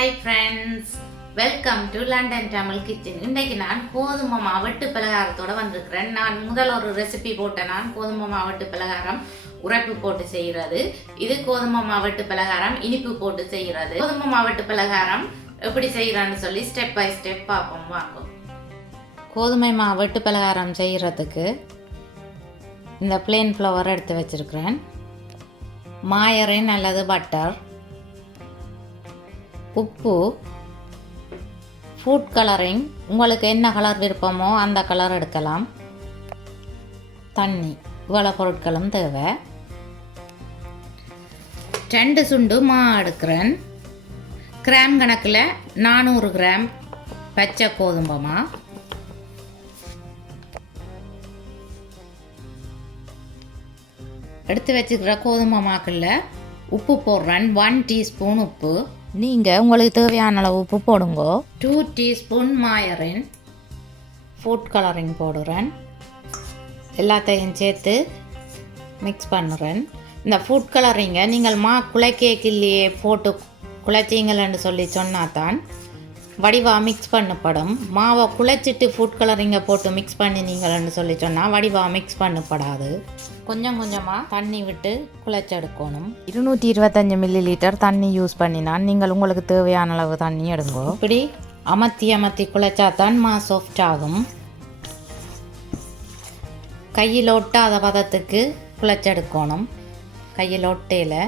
Hi friends, welcome to London Tamil kitchen. இன்றைக்கு நான் கோதுமை மாவட்டு பலகாரத்தோடு வந்திருக்கிறேன். நான் முதல் ஒரு ரெசிபி போட்டேன். நான் கோதுமை மாவட்டு பலகாரம் உரைப்பு போட்டு செய்கிறது. இது கோதுமை மாவட்டு பலகாரம் இனிப்பு போட்டு செய்கிறது. கோதுமை மாவட்டு பலகாரம் எப்படி செய்கிறான்னு சொல்லி ஸ்டெப் பை ஸ்டெப் பார்ப்போம் வாங்க. கோதுமை மாவட்டு பலகாரம் செய்கிறதுக்கு இந்த பிளேன் ஃப்ளவர் எடுத்து வச்சுருக்கிறேன். மாயரின் அல்லது பட்டர், உப்பு, ஃபுட் கலரிங், உங்களுக்கு என்ன கலர் விருப்பமோ அந்த கலர் எடுக்கலாம், தண்ணி, இவ்வளோ பொருட்களும் தேவை. 2 சுண்டு மா எடுக்கிறேன். கிராம் கணக்கில் 400 கிராம் பச்சை கோதுமை மா, எடுத்து வச்சுக்கிற கோதுமை மாக்குள்ள உப்பு போடுறேன். 1 டீஸ்பூன் உப்பு. நீங்கள் உங்களுக்கு தேவையான அளவு உப்பு போடுங்க. 2 டீஸ்பூன் மாயரின், ஃபுட் கலரிங் போடுறேன். எல்லாத்தையும் சேர்த்து மிக்ஸ் பண்ணுறேன். இந்த ஃபுட் கலரிங்கை நீங்கள் மா குழைக்கேக்கிலேயே போட்டு குழைச்சிங்கள்னு சொல்லி சொன்னால் தான் வடிவாக மிக்ஸ் பண்ணப்படும். மாவை குழைச்சிட்டு ஃபுட் கலரிங்கை போட்டு மிக்ஸ் பண்ணினீங்கள்னு சொல்லி சொன்னால் வடிவாக மிக்ஸ் பண்ணப்படாது. கொஞ்சம் கொஞ்சமாக தண்ணி விட்டு குழைச்செடுக்கணும். 225 ml தண்ணி யூஸ் பண்ணினால் நீங்கள் உங்களுக்கு தேவையான அளவு தண்ணி எடுங்க. இப்படி அமர்த்தி குழைச்சா தான் மா சாஃப்ட் ஆகும். கையில் ஒட்டாத பதத்துக்கு குழைச்செடுக்கணும். கையில் ஒட்டையில்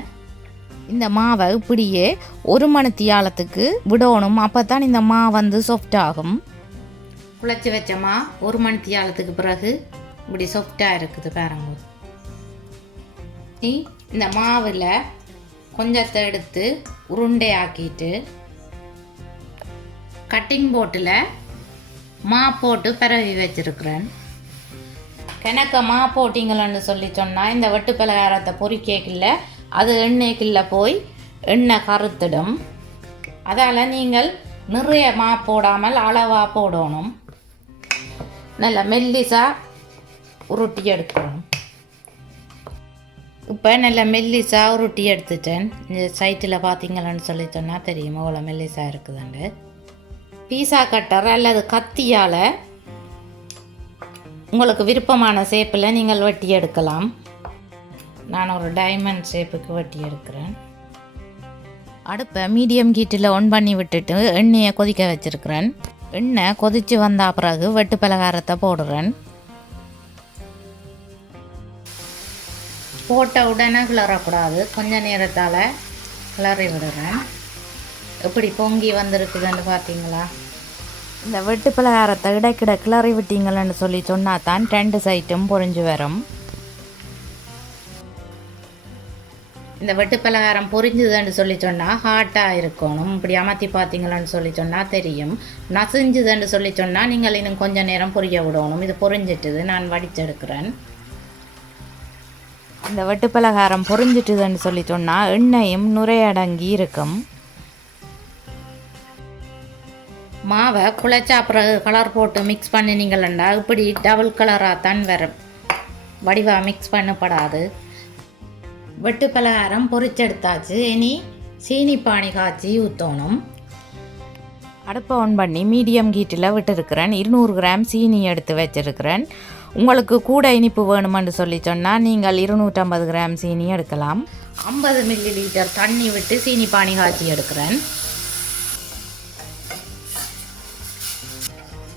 இந்த மாவை இப்படியே 1 மணித்தியாலத்துக்கு விடணும். அப்போ தான் இந்த மா சாஃப்ட் ஆகும். குழைச்சி வச்ச மா 1 மணித்தியாலத்துக்கு பிறகு இப்படி சாஃப்டாக இருக்குது பாருங்க. இந்த மாவில் கொஞ்சத்தை எடுத்து உருண்டையாக்கிட்டு கட்டிங் போட்டில் மா போட்டு பரவி வச்சிருக்கிறேன். கிணக்க மா போட்டிங்களன்னு சொல்லி சொன்னால் இந்த வெட்டு பலகாரத்தை பொரிக்கேக்கில்ல அது எண்ணெய்க்குள்ள போய் எண்ணெய் கருத்திடும். அதால் நீங்கள் நிறைய மா போடாமல் அளவாக போடணும். நல்லா மெல்லிசாக உருட்டி எடுக்கணும். இப்போ நல்லா மெல்லிசாக உருட்டி எடுத்துட்டேன். இந்த சைட்டில் பார்த்தீங்களான்னு சொல்லி சொன்னால் தெரியும் அவ்வளோ மெல்லிசாக இருக்குதுங்க. பீஸா கட்டர் அல்லது கத்தியால் உங்களுக்கு விருப்பமான ஷேப்பில் நீங்கள் வெட்டி எடுக்கலாம். நான் ஒரு டைமண்ட் ஷேப்புக்கு வெட்டி எடுக்கிறேன். அடுப்பை மீடியம் ஹீட்டில் ஒன் பண்ணி விட்டுட்டு எண்ணெயை கொதிக்க வச்சுருக்கிறேன். எண்ணெய் கொதித்து வந்த பிறகு வெட்டு பலகாரத்தை போடுறேன். போட்ட உடனே கிளறக்கூடாது. கொஞ்சம் நேரத்தால் கிளறி விடுறேன். எப்படி பொங்கி வந்திருக்குதுன்னு பார்த்தீங்களா? இந்த வெட்டு பலகாரத்தை இடைக்கிட கிளறி விட்டீங்களன்னு சொல்லி சொன்னால் தான் 2 சைட்டும் பொரிஞ்சு வரும். இந்த வெட்டு பலகாரம் பொரிஞ்சுதுன்னு சொல்லி சொன்னால் ஹாட்டாக இருக்கணும். இப்படி அமர்த்தி பார்த்தீங்களான்னு சொல்லி சொன்னால் தெரியும். நசிஞ்சுதுன்னு சொல்லி சொன்னால் நீங்கள் இன்னும் கொஞ்சம் நேரம் பொரிய விடணும். இது பொரிஞ்சிட்டுது, நான் வடிச்செடுக்கிறேன். இந்த வெட்டு பலகாரம் பொரிஞ்சிட்டுதுன்னு சொல்லி சொன்னால் எண்ணெயும் நுரையடங்கி இருக்கும். மாவை குழைச்சா பிறகு கலர் போட்டு மிக்ஸ் பண்ணினீங்களா இப்படி டபுள் கலராக தான் வரும். வடிவாக மிக்ஸ் பண்ணப்படாது. வெட்டு பலகாரம் பொரிச்செடுத்தாச்சு. இனி சீனி பானி காய்ச்சி ஊற்றணும். அடுப்பை ஆன் பண்ணி மீடியம் ஹீட்டில் விட்டுருக்கிறேன். 200 கிராம் சீனி எடுத்து வச்சுருக்கிறேன். உங்களுக்கு கூட இனிப்பு வேணுமென்று சொல்லி சொன்னால் நீங்கள் 250 கிராம் சீனி எடுக்கலாம். 50 ml தண்ணி விட்டு சீனி பானி காய்ச்சி எடுக்கிறேன்.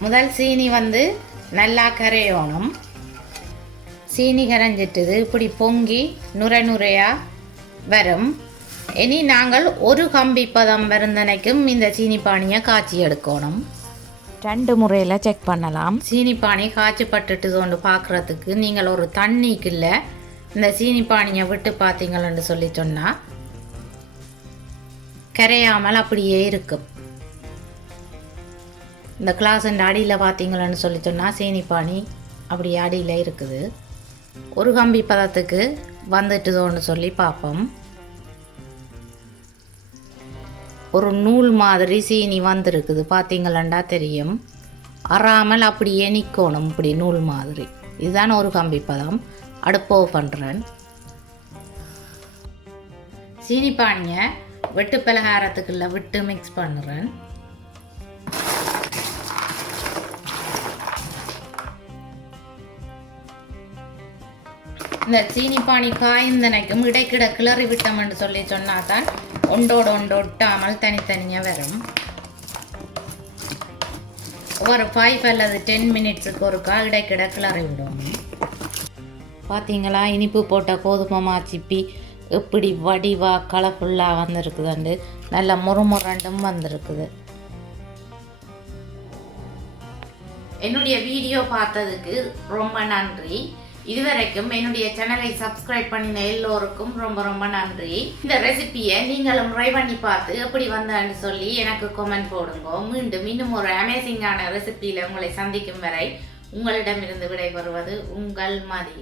முதல் சீனி நல்லா கரையணும். சீனி கரைஞ்சிட்டுது. இப்படி பொங்கி நுரையாக வரும். இனி நாங்கள் ஒரு கம்பி பதம் வருந்தனைக்கும் இந்த சீனி பானியை காய்ச்சி எடுக்கணும். 2 முறையில் செக் பண்ணலாம். சீனி பானி காய்ச்சப்பட்டுட்டு பார்க்குறதுக்கு நீங்கள் ஒரு தண்ணிக்குள்ள இந்த சீனி பானியை விட்டு பார்த்தீங்களன்னு சொல்லி சொன்னால் கரையாமல் அப்படியே இருக்கும். இந்த கிளாஸுன்ற அடியில் பார்த்தீங்களன்னு சொல்லி சொன்னால் சீனி பானி அப்படி அடியில் இருக்குது. ஒரு கம்பி பதத்துக்கு வந்துட்டுதோன்னு சொல்லி பார்ப்போம். ஒரு நூல் மாதிரி சீனி வந்திருக்குது பார்த்தீங்களா தெரியும். அறாமல் அப்படியே நிற்கணும். இப்படி நூல் மாதிரி. இதுதான் ஒரு கம்பி பதம். அடுப்பு ஆஃப் பண்ணுறேன். சீனி பானியை வெட்டு பலகாரத்துக்குள்ள விட்டு மிக்ஸ் பண்ணுறேன். இந்த சீனி பானி காய்ந்தனைக்கும் இடைக்கிட கிளறி விட்டோம்னு சொல்லி சொன்னால் தான் ஒன்றோடு ஒன்று ஒட்டாமல் தனித்தனியாக வரும். ஒரு 5 அல்லது 10 மினிட்ஸுக்கு ஒருக்கா இடைக்கிட கிளறி விடுவோம். பார்த்தீங்களா, இனிப்பு போட்ட கோதுமை மாச்சிப்பி எப்படி வடிவாக கலர்ஃபுல்லாக வந்திருக்குதுண்டு, நல்ல முறுமுறண்டும் வந்திருக்குது. என்னுடைய வீடியோ பார்த்ததுக்கு ரொம்ப நன்றி. இதுவரைக்கும் என்னுடைய சேனலை சப்ஸ்கிரைப் பண்ணின எல்லோருக்கும் ரொம்ப ரொம்ப நன்றி. இந்த ரெசிபியை நீங்களும் ட்ரை பண்ணி பார்த்து எப்படி வந்தான்னு சொல்லி எனக்கு கமெண்ட் போடுங்க. மீண்டும் இன்னும் ஒரு அமேசிங்கான ரெசிபியில் உங்களை சந்திக்கும் வரை உங்களிடமிருந்து விடைபெறுவது உங்கள் மதி.